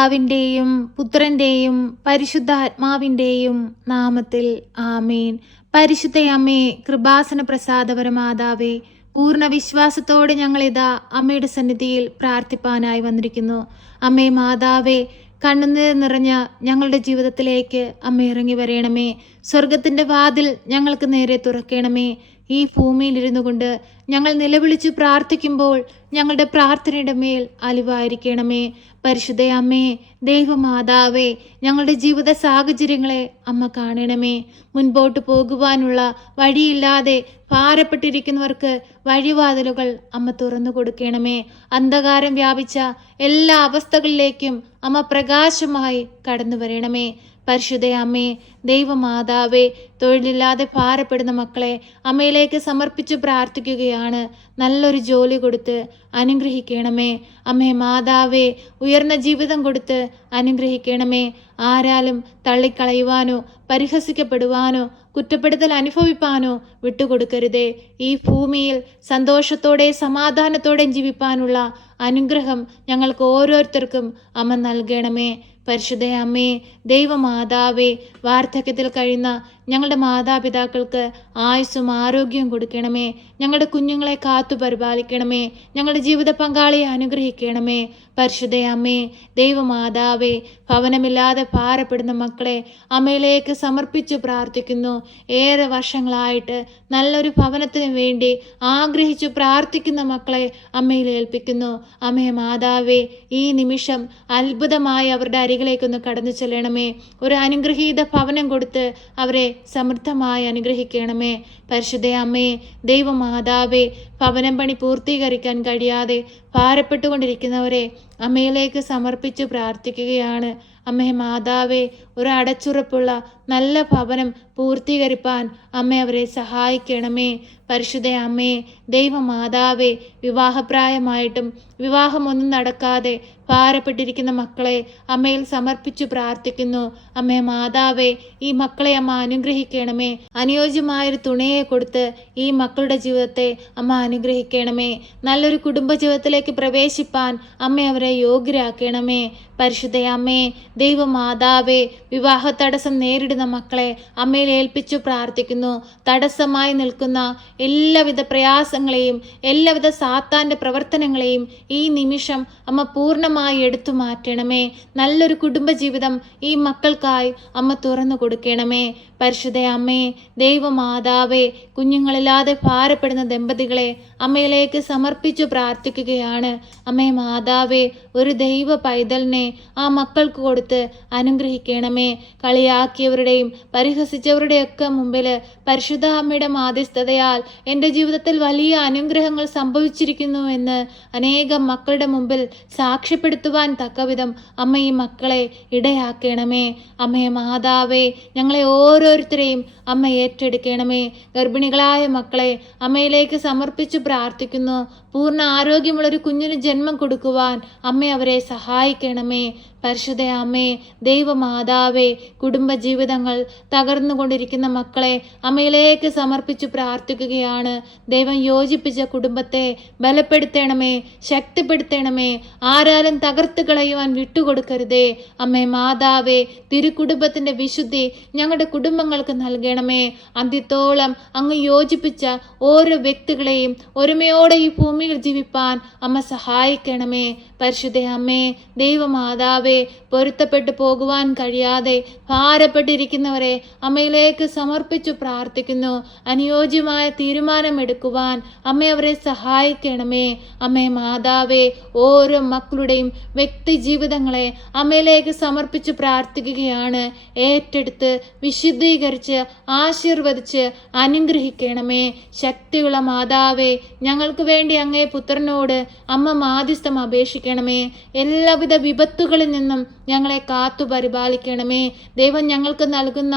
പിതാവിൻ്റെയും പുത്രൻ്റെയും പരിശുദ്ധാത്മാവിൻ്റെയും നാമത്തിൽ ആമേൻ. പരിശുദ്ധയമ്മേ, കൃപാസന പ്രസാദപരമാതാവേ, പൂർണ്ണ വിശ്വാസത്തോടെ ഞങ്ങളിതാ അമ്മയുടെ സന്നിധിയിൽ പ്രാർത്ഥിപ്പാനായി വന്നിരിക്കുന്നു. അമ്മേ മാതാവേ, കണ്ണുനീർ നിറഞ്ഞ ഞങ്ങളുടെ ജീവിതത്തിലേക്ക് അമ്മ ഇറങ്ങി വരയണമേ. സ്വർഗത്തിൻ്റെ വാതിൽ ഞങ്ങൾക്ക് നേരെ തുറക്കണമേ. ഈ ഭൂമിയിലിരുന്നു കൊണ്ട് ഞങ്ങൾ നിലവിളിച്ചു പ്രാർത്ഥിക്കുമ്പോൾ ഞങ്ങളുടെ പ്രാർത്ഥനയുടെ മേൽ അലിവായിരിക്കണമേ. പരിശുദ്ധ അമ്മേ, ദൈവമാതാവേ, ഞങ്ങളുടെ ജീവിത സാഹചര്യങ്ങളെ അമ്മ കാണണമേ. മുൻപോട്ട് പോകുവാനുള്ള വഴിയില്ലാതെ ഭാരപ്പെട്ടിരിക്കുന്നവർക്ക് വഴിവാതിലുകൾ അമ്മ തുറന്നു കൊടുക്കണമേ. അന്ധകാരം വ്യാപിച്ച എല്ലാ അവസ്ഥകളിലേക്കും അമ്മ പ്രകാശമായി കടന്നു വരണമേ. പരിശുദ്ധ അമ്മേ, ദൈവമാതാവേ, തൊഴിലില്ലാതെ ഭാരപ്പെടുന്ന മക്കളെ അമ്മയിലേക്ക് സമർപ്പിച്ച് പ്രാർത്ഥിക്കുകയാണ്. നല്ലൊരു ജോലി കൊടുത്ത് അനുഗ്രഹിക്കണമേ. അമ്മേ മാതാവേ, ഉയർന്ന ജീവിതം കൊടുത്ത് അനുഗ്രഹിക്കണമേ. ആരാലും തള്ളിക്കളയുവാനോ പരിഹസിക്കപ്പെടുവാനോ കുറ്റപ്പെടുത്തൽ അനുഭവിപ്പാനോ വിട്ടുകൊടുക്കരുതേ. ഈ ഭൂമിയിൽ സന്തോഷത്തോടെ സമാധാനത്തോടെ ജീവിപ്പാനുള്ള അനുഗ്രഹം ഞങ്ങൾക്ക് ഓരോരുത്തർക്കും അമ്മ നൽകണമേ. പരിശുദ്ധ അമ്മേ, ദൈവമാതാവേ, വാർദ്ധക്യത്തിൽ കഴിയുന്ന ഞങ്ങളുടെ മാതാപിതാക്കൾക്ക് ആയുസ്സും ആരോഗ്യവും കൊടുക്കണമേ. ഞങ്ങളുടെ കുഞ്ഞുങ്ങളെ കാത്തു പരിപാലിക്കണമേ. ഞങ്ങളുടെ ജീവിത പങ്കാളിയെ അനുഗ്രഹിക്കണമേ. പരിശുദ്ധ അമ്മേ, ദൈവമാതാവേ, ഭവനമില്ലാതെ ഭാരപ്പെടുന്ന മക്കളെ അമ്മയിലേക്ക് സമർപ്പിച്ചു പ്രാർത്ഥിക്കുന്നു. ഏറെ വർഷങ്ങളായിട്ട് നല്ലൊരു ഭവനത്തിന് വേണ്ടി ആഗ്രഹിച്ചു പ്രാർത്ഥിക്കുന്ന മക്കളെ അമ്മയിൽ ഏൽപ്പിക്കുന്നു. അമ്മേ മാതാവേ, ഈ നിമിഷം അത്ഭുതമായി അവരുടെ അരികിലേക്കൊന്ന് കടന്നു ചെല്ലണമേ. ഒരു അനുഗ്രഹീത ഭവനം കൊടുത്ത് അവരെ സമൃദ്ധമായി അനുഗ്രഹിക്കണമേ. പരിശുദ്ധ അമ്മേ, ദൈവമാതാവേ, ഭവനം പണി പൂർത്തീകരിക്കാൻ കഴിയാതെ ഭാരപ്പെട്ടുകൊണ്ടിരിക്കുന്നവരെ അമ്മയിലേക്ക് സമർപ്പിച്ചു പ്രാർത്ഥിക്കുകയാണ്. അമ്മേ മാതാവേ, ഒരു അടച്ചുറപ്പുള്ള നല്ല ഭവനം പൂർത്തീകരിപ്പാൻ അമ്മ അവരെ സഹായിക്കണമേ. പരിശുദ്ധ അമ്മേ, ദൈവമാതാവേ, വിവാഹപ്രായമായിട്ടും വിവാഹമൊന്നും നടക്കാതെ ഭാരപ്പെട്ടിരിക്കുന്ന മക്കളെ അമ്മയിൽ സമർപ്പിച്ചു പ്രാർത്ഥിക്കുന്നു. അമ്മേ മാതാവേ, ഈ മക്കളെ അമ്മ അനുഗ്രഹിക്കണമേ. അനുയോജ്യമായൊരു തുണയെ കൊടുത്ത് ഈ മക്കളുടെ ജീവിതത്തെ അമ്മ അനുഗ്രഹിക്കണമേ. നല്ലൊരു കുടുംബ ജീവിതത്തിലേക്ക് പ്രവേശിപ്പാൻ അമ്മ അവരെ യോഗ്യരാക്കണമേ. പരിശുദ്ധ അമ്മേ, ദൈവമാതാവേ, വിവാഹ തടസ്സം നേരിടുന്ന മക്കളെ അമ്മയിൽ ഏൽപ്പിച്ചു പ്രാർത്ഥിക്കുന്നു. തടസ്സമായി നിൽക്കുന്ന എല്ലാവിധ പ്രയാസങ്ങളെയും എല്ലാവിധ സാത്താൻ്റെ പ്രവർത്തനങ്ങളെയും ഈ നിമിഷം അമ്മ പൂർണ്ണമായി എടുത്തു മാറ്റണമേ. നല്ലൊരു കുടുംബജീവിതം ഈ മക്കൾക്കായി അമ്മ തുറന്നു കൊടുക്കണമേ. പരിശുദ്ധ അമ്മേ, ദൈവമാതാവേ, കുഞ്ഞുങ്ങളില്ലാതെ ഭാരപ്പെടുന്ന ദമ്പതികളെ അമ്മയിലേക്ക് സമർപ്പിച്ചു പ്രാർത്ഥിക്കുകയാണ്. അമ്മേ മാതാവേ, ഒരു ദൈവ പൈതലിനെ ആ മക്കൾക്ക് കൊടുത്ത് അനുഗ്രഹിക്കണമേ. കളിയാക്കിയവരുടെയും പരിഹസിച്ചവരുടെയൊക്കെ മുമ്പിൽ പരിശുദ്ധ അമ്മയുടെ മാധ്യസ്ഥതയാൽ എൻ്റെ ജീവിതത്തിൽ വലിയ അനുഗ്രഹങ്ങൾ സംഭവിച്ചിരിക്കുന്നു എന്ന് അനേകം മക്കളുടെ മുമ്പിൽ സാക്ഷ്യപ്പെടുത്തുവാൻ തക്കവിധം അമ്മ ഈ മക്കളെ ഇടയാക്കണമേ. അമ്മേ മാതാവേ, ഞങ്ങളെ ഓരോരുത്തരെയും അമ്മ ഏറ്റെടുക്കണമേ. ഗർഭിണികളായ മക്കളെ അമ്മയിലേക്ക് സമർപ്പിച്ചു പ്രാർത്ഥിക്കുന്നു. പൂർണ്ണ ആരോഗ്യമുള്ളൊരു കുഞ്ഞിന് ജന്മം കൊടുക്കുവാൻ അമ്മ അവരെ സഹായിക്കണമേ. പരിശുദ്ധ അമ്മേ, ദൈവമാതാവേ, കുടുംബജീവിതങ്ങൾ തകർന്നുകൊണ്ടിരിക്കുന്ന മക്കളെ അമ്മയിലേക്ക് സമർപ്പിച്ചു പ്രാർത്ഥിക്കുകയാണ്. ദൈവം യോജിപ്പിച്ച കുടുംബത്തെ ബലപ്പെടുത്തണമേ, ശക്തിപ്പെടുത്തണമേ. ആരാലും തകർത്ത് കളയുവാൻ വിട്ടുകൊടുക്കരുതേ. അമ്മേ മാതാവേ, തിരുക്കുടുംബത്തിൻ്റെ വിശുദ്ധി ഞങ്ങളുടെ കുടുംബങ്ങൾക്ക് നൽകണമേ. അന്ത്യത്തോളം അങ്ങ് യോജിപ്പിച്ച ഓരോ വ്യക്തികളെയും ഒരുമയോടെ ഈ ഭൂമിയിൽ ജീവിപ്പാൻ അമ്മ സഹായിക്കണമേ. പരിശുദ്ധ അമ്മേ, ദൈവമാതാവേ, പൊരുത്തപ്പെട്ടു പോകുവാൻ കഴിയാതെ ഭാരപ്പെട്ടിരിക്കുന്നവരെ അമ്മയിലേക്ക് സമർപ്പിച്ചു പ്രാർത്ഥിക്കുന്നു. അനുയോജ്യമായ തീരുമാനമെടുക്കുവാൻ അമ്മ അവരെ സഹായിക്കണമേ. അമ്മേ മാതാവേ, ഓരോ മക്കളുടെയും വ്യക്തി ജീവിതങ്ങളെ അമ്മയിലേക്ക് സമർപ്പിച്ചു പ്രാർത്ഥിക്കുകയാണ്. ഏറ്റെടുത്ത് വിശുദ്ധീകരിച്ച് ആശീർവദിച്ച് അനുഗ്രഹിക്കണമേ. ശക്തിയുള്ള മാതാവേ, ഞങ്ങൾക്ക് വേണ്ടി അങ്ങേ പുത്രനോട് അമ്മ മാധ്യസ്ഥം അപേക്ഷിക്കണമേ. എല്ലാവിധ വിപത്തുകളിൽ നിന്നും ഞങ്ങളെ കാത്തു പരിപാലിക്കണമേ. ദൈവം ഞങ്ങൾക്ക് നൽകുന്ന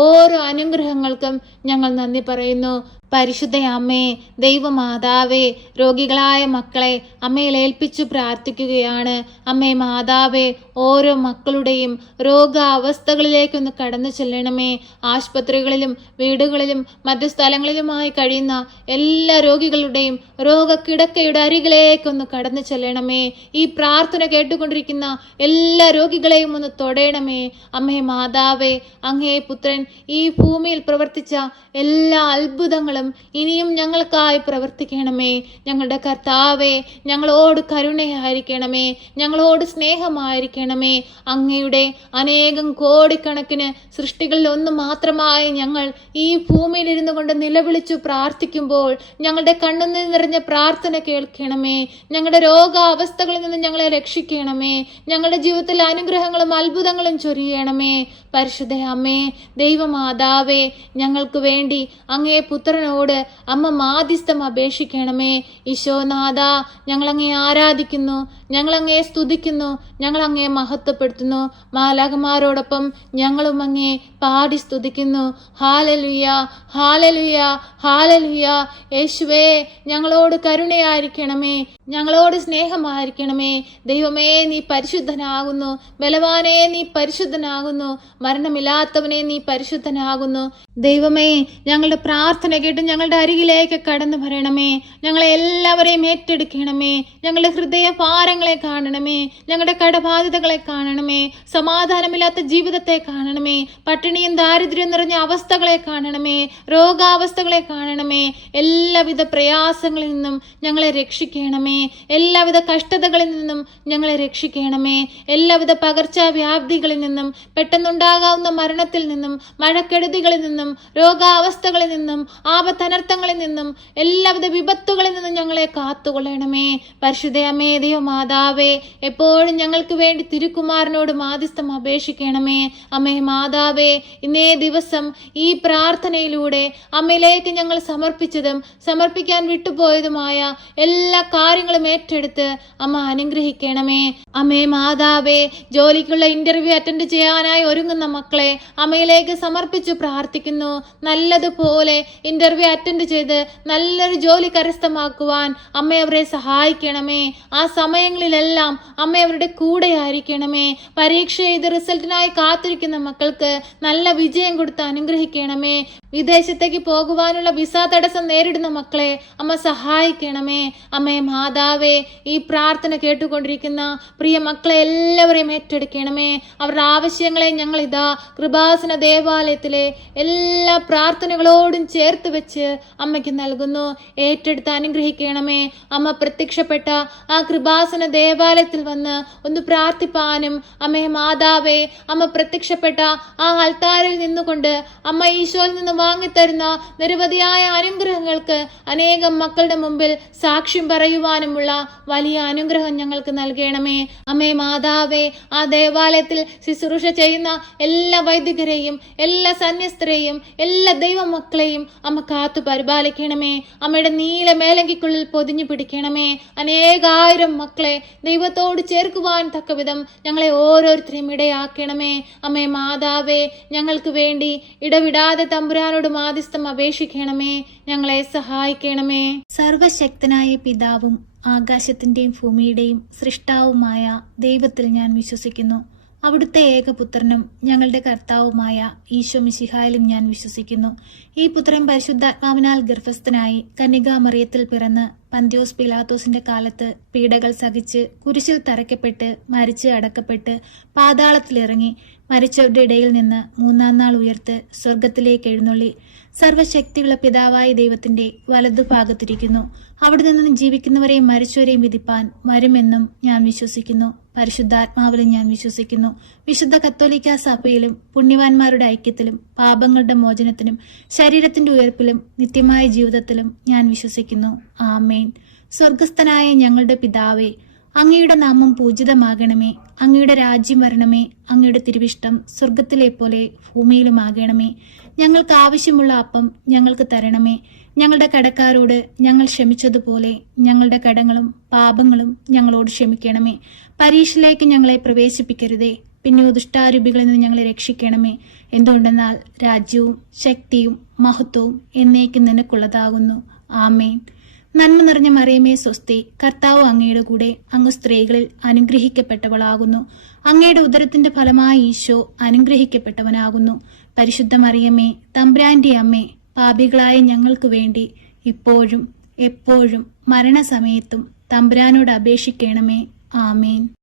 ഓരോ അനുഗ്രഹങ്ങൾക്കും ഞങ്ങൾ നന്ദി പറയുന്നു. പരിശുദ്ധ അമ്മേ, ദൈവമാതാവേ, രോഗികളായ മക്കളെ അമ്മയിൽ ഏൽപ്പിച്ചു പ്രാർത്ഥിക്കുകയാണ്. അമ്മേ മാതാവേ, ഓരോ മക്കളുടെയും രോഗാവസ്ഥകളിലേക്കൊന്ന് കടന്നു ചെല്ലണമേ. ആശുപത്രികളിലും വീടുകളിലും മറ്റു സ്ഥലങ്ങളിലുമായി കഴിയുന്ന എല്ലാ രോഗികളുടെയും രോഗക്കിടക്കയുടെ അരികിലേക്കൊന്ന് കടന്നു ചെല്ലണമേ. ഈ പ്രാർത്ഥന കേട്ടുകൊണ്ടിരിക്കുന്ന എല്ലാ രോഗികളെയും ഒന്ന് തൊടയണമേ. അമ്മേ മാതാവേ, അങ്ങേ പുത്രൻ ഈ ഭൂമിയിൽ പ്രവർത്തിച്ച എല്ലാ അത്ഭുതങ്ങളും ഇനിയും ഞങ്ങൾക്കായി പ്രവർത്തിക്കണമേ. ഞങ്ങളുടെ കർത്താവേ, ഞങ്ങളോട് കരുണയായിരിക്കണമേ, ഞങ്ങളോട് സ്നേഹമായിരിക്കണമേ. അങ്ങയുടെ അനേകം കോടിക്കണക്കിന് സൃഷ്ടികളിൽ ഒന്ന് മാത്രമായി ഞങ്ങൾ ഈ ഭൂമിയിൽ ഇരുന്നു കൊണ്ട് നിലവിളിച്ചു പ്രാർത്ഥിക്കുമ്പോൾ ഞങ്ങളുടെ കണ്ണുനീർ നിറഞ്ഞ പ്രാർത്ഥന കേൾക്കണമേ. ഞങ്ങളുടെ രോഗാവസ്ഥകളിൽ നിന്ന് ഞങ്ങളെ രക്ഷിക്കണമേ. ഞങ്ങളുടെ ജീവിതത്തിൽ അനുഗ്രഹങ്ങളും അത്ഭുതങ്ങളും ചൊരിയണമേ. പരിശുദ്ധ അമ്മേ, ദൈവമാതാവേ, ഞങ്ങൾക്ക് വേണ്ടി അങ്ങേ പുത്രനോട് അമ്മ മാധ്യസ്ഥം അപേക്ഷിക്കണമേ. ഈശോനാഥ, ഞങ്ങളങ്ങേ ആരാധിക്കുന്നു, ഞങ്ങളങ്ങേ സ്തുതിക്കുന്നു, ഞങ്ങളങ്ങേ മഹത്വപ്പെടുത്തുന്നു. മാലാഖമാരോടൊപ്പം ഞങ്ങളും അങ്ങേ പാടി സ്തുതിക്കുന്നു. ഹാലലുയ, ഹാലലുയ, ഹാലലുയ. യേശുവേ, ഞങ്ങളോട് കരുണയായിരിക്കണമേ, ഞങ്ങളോട് സ്നേഹമായിരിക്കണമേ. ദൈവമേ, നീ പരിശുദ്ധനാകുന്നു. ബലവാനേ, നീ പരിശുദ്ധനാകുന്നു. മരണമില്ലാത്തവനെ, നീ പരിശുദ്ധനാകുന്നു. ദൈവമേ, ഞങ്ങളുടെ പ്രാർത്ഥന കേട്ട് ഞങ്ങളുടെ അരികിലേക്ക് കടന്നു വരണമേ. ഞങ്ങളെ എല്ലാവരെയും ഏറ്റെടുക്കണമേ. ഞങ്ങളുടെ ഹൃദയ ഭാരങ്ങളെ കാണണമേ. ഞങ്ങളുടെ കടബാധ്യതകളെ കാണണമേ. സമാധാനമില്ലാത്ത ജീവിതത്തെ കാണണമേ. പട്ടിണിയും ദാരിദ്ര്യം നിറഞ്ഞ അവസ്ഥകളെ കാണണമേ. രോഗാവസ്ഥകളെ കാണണമേ. എല്ലാവിധ പ്രയാസങ്ങളിൽ നിന്നും ഞങ്ങളെ രക്ഷിക്കണമേ. എല്ലാവിധ കഷ്ടതകളിൽ നിന്നും ഞങ്ങളെ രക്ഷിക്കണമേ. എല്ലാവിധ പകർച്ചവ്യാധികളിൽ നിന്നും, പെട്ടെന്നുണ്ടാകാവുന്ന മരണത്തിൽ നിന്നും, മഴക്കെടുതികളിൽ നിന്നും, രോഗാവസ്ഥകളിൽ നിന്നും, ആപത്തനർത്ഥങ്ങളിൽ നിന്നും, എല്ലാവിധ വിപത്തുകളിൽ നിന്നും ഞങ്ങളെ കാത്തുകൊള്ളണമേ. പരിശുദ്ധ അമ്മേ, ദൈവമാതാവേ, എപ്പോഴും ഞങ്ങൾക്ക് വേണ്ടി തിരുക്കുമാരനോട് മാധ്യസ്ഥം അപേക്ഷിക്കണമേ. അമ്മേ മാതാവേ, ഇന്നേ ദിവസം ഈ പ്രാർത്ഥനയിലൂടെ അമ്മയിലേക്ക് ഞങ്ങൾ സമർപ്പിച്ചതും സമർപ്പിക്കാൻ വിട്ടുപോയതുമായ എല്ലാ കാര്യങ്ങളും ഏറ്റെടുത്ത് അമ്മ അനുഗ്രഹിക്കണമേ. അമ്മേ മാതാവേ, ജോലിക്കുള്ള ഇന്റർവ്യൂ അറ്റൻഡ് ചെയ്യാനായി ഒരുങ്ങുന്ന മക്കളെ അമ്മയിലേക്ക് സമർപ്പിച്ചു പ്രാർത്ഥിക്കുന്നു. നല്ലതുപോലെ ഇന്റർവ്യൂ അറ്റൻഡ് ചെയ്ത് നല്ലൊരു ജോലി കരസ്ഥമാക്കുവാൻ അമ്മ അവരെ സഹായിക്കണമേ. ആ സമയങ്ങളിലെല്ലാം അമ്മ അവരുടെ കൂടെ ആയിരിക്കണമേ. പരീക്ഷ ചെയ്ത് റിസൾട്ടിനായി കാത്തിരിക്കുന്ന മക്കൾക്ക് നല്ല വിജയം കൊടുത്ത് അനുഗ്രഹിക്കണമേ. വിദേശത്തേക്ക് പോകുവാനുള്ള വിസ തടസ്സം നേരിടുന്ന മക്കളെ അമ്മ സഹായിക്കണമേ. അമ്മേ മാതാവേ, ഈ പ്രാർത്ഥന കേട്ടുകൊണ്ടിരിക്കുന്ന പ്രിയ മക്കളെ എല്ലാവരെയും ഏറ്റെടുക്കണമേ. അവരുടെ ആവശ്യങ്ങളെ ഞങ്ങൾ ഇതാ കൃപാസന ദേവാലയത്തിലെ എല്ലാ പ്രാർത്ഥനകളോടും ചേർത്ത് വെച്ച് അമ്മയ്ക്ക് നൽകുന്നു. ഏറ്റെടുത്ത് അനുഗ്രഹിക്കണമേ. അമ്മ പ്രത്യക്ഷപ്പെട്ട ആ കൃപാസന ദേവാലയത്തിൽ വന്ന് ഒന്ന് പ്രാർത്ഥിപ്പാനും, അമ്മേ മാതാവേ, അമ്മ പ്രത്യക്ഷപ്പെട്ട ആ അൾത്താരിൽ നിന്നുകൊണ്ട് അമ്മ ഈശോയിൽ നിന്ന് വാങ്ങിത്തരുന്ന നിരവധിയായ അനുഗ്രഹങ്ങൾക്ക് അനേകം മക്കളുടെ മുമ്പിൽ സാക്ഷ്യം പറയുവാനുമുള്ള വലിയ അനുഗ്രഹം ഞങ്ങൾക്ക് നൽകണമേ. അമ്മേ മാതാവേ, ആ ദേവാലയത്തിൽ ശുശ്രൂഷ ചെയ്യുന്ന എല്ലാ വൈദികരെയും, എല്ലാ സന്യസ്തരെയും, എല്ലാ ദൈവമക്കളെയും അമ്മ കാത്തു പരിപാലിക്കണമേ. അമ്മയുടെ നീല മേലങ്കിക്കുള്ളിൽ പൊതിഞ്ഞു പിടിക്കണമേ. അനേകായിരം മക്കളെ ദൈവത്തോട് ചേർക്കുവാൻ തക്കവിധം ഞങ്ങളെ ഓരോരുത്തരെയും ഇടയാക്കണമേ. അമ്മേ മാതാവേ, ഞങ്ങൾക്ക് വേണ്ടി ഇടവിടാതെ തമ്പുരാനോട് മാധ്യസ്ഥം അപേക്ഷിക്കണമേ. ഞങ്ങളെ സഹായിക്കണമേ. സർവശക്തനായ പിതാവും ആകാശത്തിന്റെയും ഭൂമിയുടെയും സൃഷ്ടാവുമായ ദൈവത്തിൽ ഞാൻ വിശ്വസിക്കുന്നു. അവിടുത്തെ ഏകപുത്രനും ഞങ്ങളുടെ കർത്താവുമായ ഈശോ മിശിഹായിലും ഞാൻ വിശ്വസിക്കുന്നു. ഈ പുത്രൻ പരിശുദ്ധാത്മാവിനാൽ ഗർഭസ്ഥനായി കന്യകാമറിയത്തിൽ പിറന്ന് പന്തിയോസ് പിലാത്തോസിന്റെ കാലത്ത് പീഡകൾ സഹിച്ച് കുരിശിൽ തറയ്ക്കപ്പെട്ട് മരിച്ച് അടക്കപ്പെട്ട് പാതാളത്തിലിറങ്ങി മരിച്ചവരുടെ ഇടയിൽ നിന്ന് മൂന്നാം നാൾ ഉയർത്ത് സ്വർഗത്തിലേക്ക് എഴുന്നള്ളി സർവശക്തിയുള്ള പിതാവായ ദൈവത്തിന്റെ വലതുഭാഗത്തിരിക്കുന്നു. അവിടെ നിന്ന് ജീവിക്കുന്നവരെയും മരിച്ചവരെയും വിധിപ്പാൻ വരുമെന്നും ഞാൻ വിശ്വസിക്കുന്നു. പരിശുദ്ധാത്മാവിലും ഞാൻ വിശ്വസിക്കുന്നു. വിശുദ്ധ കത്തോലിക്ക സഭയിലും പുണ്യവാന്മാരുടെ ഐക്യത്തിലും പാപങ്ങളുടെ മോചനത്തിനും ശരീരത്തിന്റെ ഉയർപ്പിലും നിത്യമായ ജീവിതത്തിലും ഞാൻ വിശ്വസിക്കുന്നു. ആമേൻ. സ്വർഗസ്ഥനായ ഞങ്ങളുടെ പിതാവേ, അങ്ങയുടെ നാമം പൂജിതമാകണമേ. അങ്ങയുടെ രാജ്യം വരണമേ. അങ്ങയുടെ തിരുവിഷ്ടം സ്വർഗത്തിലെ പോലെ ഭൂമിയിലുമാകണമേ. ഞങ്ങൾക്ക് ആവശ്യമുള്ള അപ്പം ഞങ്ങൾക്ക് തരണമേ. ഞങ്ങളുടെ കടക്കാരോട് ഞങ്ങൾ ക്ഷമിച്ചതുപോലെ ഞങ്ങളുടെ കടങ്ങളും പാപങ്ങളും ഞങ്ങളോട് ക്ഷമിക്കണമേ. പരീക്ഷയിലേക്ക് ഞങ്ങളെ പ്രവേശിപ്പിക്കരുതേ, പിന്നെയോ ദുഷ്ടാരൂപികളിൽ നിന്ന് ഞങ്ങളെ രക്ഷിക്കണമേ. എന്തുകൊണ്ടെന്നാൽ രാജ്യവും ശക്തിയും മഹത്വവും എന്നേക്കും നിനക്കുള്ളതാകുന്നു. ആമേൻ. നന്മ നിറഞ്ഞ മറിയമേ സ്വസ്തി, കർത്താവ് അങ്ങയുടെ കൂടെ, അങ്ങ് സ്ത്രീകളിൽ അനുഗ്രഹിക്കപ്പെട്ടവളാകുന്നു. അങ്ങയുടെ ഉദരത്തിന്റെ ഫലമായ ഈശോ അനുഗ്രഹിക്കപ്പെട്ടവനാകുന്നു. പരിശുദ്ധ മറിയമേ, തമ്പുരാന്റെ അമ്മേ, പാപികളായ ഞങ്ങൾക്ക് വേണ്ടി ഇപ്പോഴും എപ്പോഴും മരണസമയത്തും തമ്പുരാനോട് അപേക്ഷിക്കണമേ. ആമേൻ.